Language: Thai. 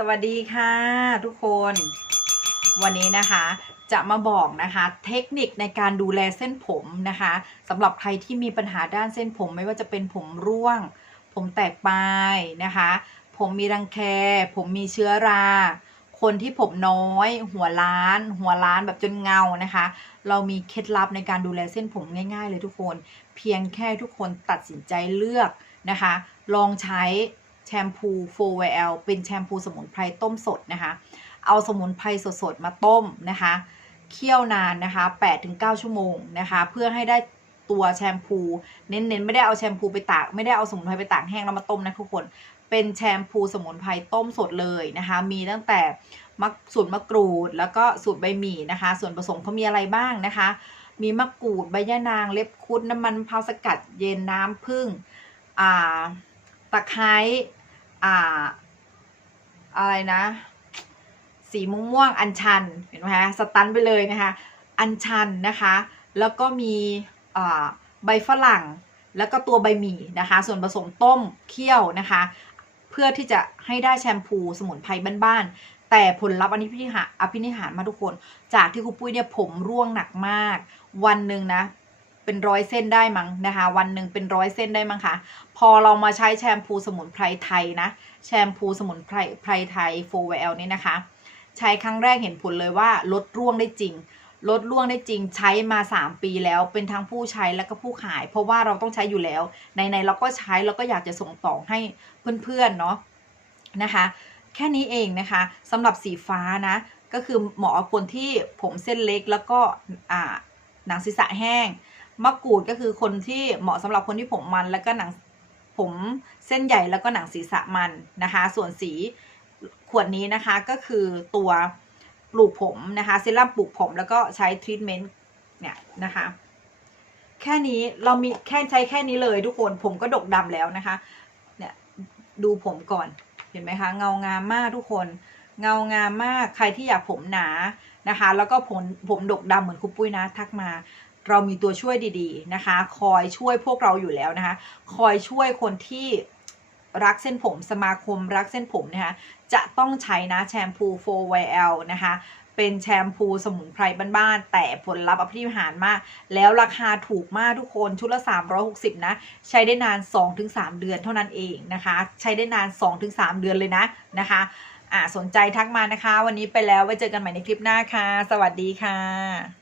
สวัสดีค่ะทุกคน วันนี้นะคะจะมาบอกนะคะ เทคนิคในการดูแลเส้นผมนะคะสำหรับใครที่มีปัญหาด้านเส้นผมไม่ว่าจะเป็นผมร่วง ผมแตกปลายนะคะ ผมมีรังแค ผมมีเชื้อรา คนที่ผมน้อย หัวล้าน หัวล้านแบบจนเงานะคะ เรามีเคล็ดลับในการดูแลเส้นผมง่าย ๆ เลยทุกคน เพียงแค่ทุกคนตัดสินใจเลือกนะคะ ลองใช้ แชมพู 4VL เป็นแชมพูสมุนไพรต้มสดนะคะ เอาสมุนไพรสดๆ มาต้มนะคะ เคี่ยวนานนะคะ 8-9 ชั่วโมงนะคะ เพื่อให้ได้ตัวแชมพู เน้นๆ ไม่ได้เอาแชมพูไปตาก ไม่ได้เอาสมุนไพรไปตากแห้งแล้วมาต้มนะทุกคน เป็นแชมพูสมุนไพรต้มสดเลยนะคะ มีตั้งแต่สูตรมะกรูด แล้วก็สูตรใบหมี่นะคะ ส่วนผสมเขามีอะไรบ้างนะคะ มีมะกรูด ใบยะนาง เล็บคุด น้ำมันพร้าวสกัด เย็นน้ำผึ้ง อ่า ตะไคร้ อ่า อะไรนะ สีม่วงม่วงอัญชัน เห็นไหมคะสตันไปเลยนะคะ อัญชันนะคะ แล้วก็มีใบฝรั่ง แล้วก็ตัวใบหมี่นะคะ ส่วนผสมต้มเคี่ยวนะคะ เพื่อที่จะให้ได้แชมพูสมุนไพรบ้านๆ แต่ผลลัพธ์อันนี้พิหารอภินิหารมาทุกคน จากที่ครูปุ้ยเนี่ยผมร่วงหนักมาก วันหนึ่งนะ เป็นร้อยเส้นได้มั้งนะคะ วันหนึ่งเป็นร้อยเส้นได้มั้งคะพอเรามาใช้แชมพูสมุนไพรไทยนะ แชมพูสมุนไพรไพรไทย 4VL นี่นะคะ ใช้ครั้งแรกเห็นผลเลยว่าลดร่วงได้จริงลดร่วงได้จริงใช้มา 3 ปีแล้วเป็นทั้งผู้ใช้แล้วก็ผู้ขาย เพราะว่าเราต้องใช้อยู่แล้วในๆเราก็ใช้เราก็อยากจะส่งต่อให้เพื่อนๆเนาะนะคะ แค่นี้เองนะคะสำหรับสีฟ้านะ ก็คือเหมาะกับคนที่ผมเส้นเล็กแล้วก็หนังศีรษะแห้ง มะกรูดก็คือคนที่เหมาะสำหรับคนที่ผมมัน แล้วก็หนังผมเส้นใหญ่แล้วก็หนังศีรษะมันนะคะ ส่วนสีขวดนี้นะคะก็คือตัวปลูกผมนะคะเซรั่มปลูกผมแล้วก็ใช้ทรีทเมนต์เนี่ยนะคะ แค่นี้เรามีแค่ใช้แค่นี้เลยทุกคนผมก็ดกดำแล้วนะคะ เนี่ยดูผมก่อนเห็นไหมคะ เงางามมากทุกคนเงางามมากใครที่อยากผมหนานะคะ แล้วก็ผมผมดกดำเหมือนครูปุ้ยนะทักมา เรามีตัวช่วยดีๆนะคะ คอยช่วยพวกเราอยู่แล้วนะคะ คอยช่วยคนที่รักเส้นผมสมาคมรักเส้นผมนะคะ จะต้องใช้นะแชมพู 4YL นะคะ เป็นแชมพูสมุนไพรบ้านๆ แต่ผลลัพธ์อภิหารมาก แล้วราคาถูกมากทุกคน ชุดละ 360 นะ ใช้ได้นาน 2-3 เดือนเท่านั้นเองนะคะ ใช้ได้นาน 2-3 เดือนเลยนะนะคะอ่าสนใจทักมานะคะ วันนี้ไปแล้วไว้เจอกันใหม่ในคลิปหน้าค่ะ สวัสดีค่ะ